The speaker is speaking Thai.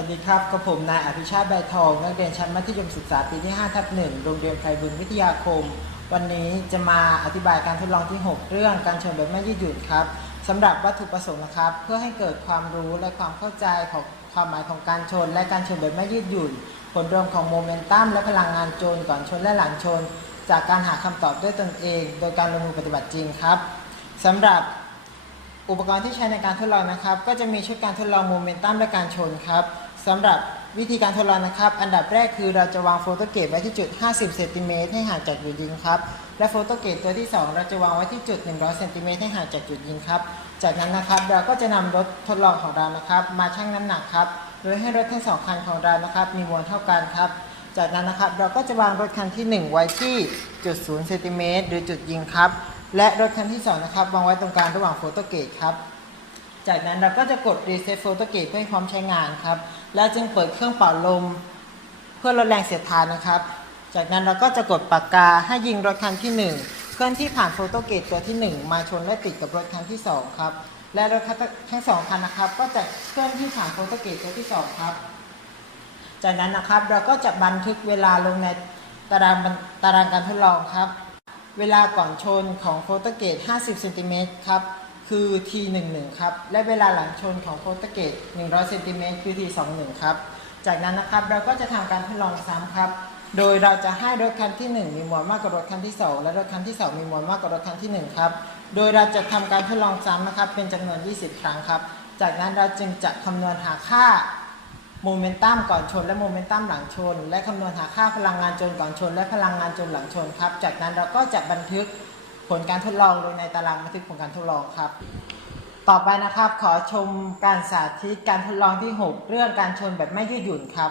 วัสดีครับกับผมนายอภิชาติใบทองนักเรียนชั้นมัธยมศึกษาปีที่5ทับ1โรงเรียนไพบุญวิทยาคม วันนี้จะมาอธิบายการทดลองที่ 6 เรื่องการชนแบบไม่ยืดหยุ่นครับสำหรับวัตถุประสงค์นะครับ เพื่อให้เกิดความรู้และความเข้าใจของความหมายของการชน และการชนแบบไม่ยืดหยุ่น ผลรวมของโมเมนตัมและพลังงานโจรก่อนชนและหลังชน จากการหาคำตอบด้วยตนเอง โดยการลงมือปฏิบัติจริงครับสำหรับอุปกรณ์ที่ใช้ในการทดลองนะครับ ก็จะมีชุดการทดลองโมเมนตัมและการชนครับ สำหรับวิธีการทดลองนะครับ อันดับแรกคือเราจะวางโฟโตเกตไว้ที่จุด 50เซนติเมตรให้ห่างจากจุดยิงครับ และโฟโตเกตตัวที่ 2 เราจะวางไว้ที่จุด 100เซนติเมตรให้ห่างจากจุดยิงครับ จากนั้นนะครับเราก็จะนำรถทดลองของเรานะครับ มาชั่งน้ำหนักครับ โดยให้รถทั้งสองคันของเรานะครับ มีมวลเท่ากันครับ จากนั้นนะครับเราก็จะวางรถคันที่ 1 ไว้ที่จุด0เซนติเมตรหรือจุดยิงครับ และรถคันที่สองนะครับวางไว้ตรงกลางระหว่างโฟโตเกตครับ จากนั้นเราก็จะกด reset photo gate เพื่อให้พร้อมใช้งานครับ แล้วจึงเปิดเครื่องเป่าลม เพื่อลดแรงเสียดทานนะครับ จากนั้นเราก็จะกดปากกาให้ยิงรถคันที่ 1 เคลื่อนที่ผ่านโฟโตเกตตัวที่ 1 มาชนและติดกับรถคันที่ 2 ครับ และรถคันทั้งสองคันนะครับ ก็จะเคลื่อนที่ผ่านโฟโตเกตตัวที่ 2 ครับ จากนั้นนะครับเราก็จะบันทึกเวลาลงในตารางตารางการทดลองครับ เวลาก่อนชนของโฟโตเกต50เซนติเมตรครับ คือ T11 ครับ และเวลาหลังชนของโฟโตเกต100เซนติเมตรคือ T21 ครับ จากนั้นนะครับเราก็จะทำการทดลองซ้ำครับ โดยเราจะให้รถคันที่ 1 มีมวลมากกว่ารถคันที่ 2 และรถคันที่ 2 มีมวลมากกว่ารถคันที่ 1 ครับ โดยเราจะทำการทดลองซ้ำนะครับ เป็นจำนวน 20 ครั้งครับ จากนั้นเราจึงจะคำนวณหาค่าโมเมนตัมก่อนชนและโมเมนตัมหลังชน และคำนวณหาค่าพลังงานจนก่อนชน และพลังงานจนหลังชนครับ จากนั้นเราก็จะบันทึก ผลการทดลองลงในตารางบันทึกผลการทดลองครับ ต่อไปนะครับขอชมการสาธิตการทดลองที่ 6 เรื่องการชนแบบไม่ยืดหยุ่นครับ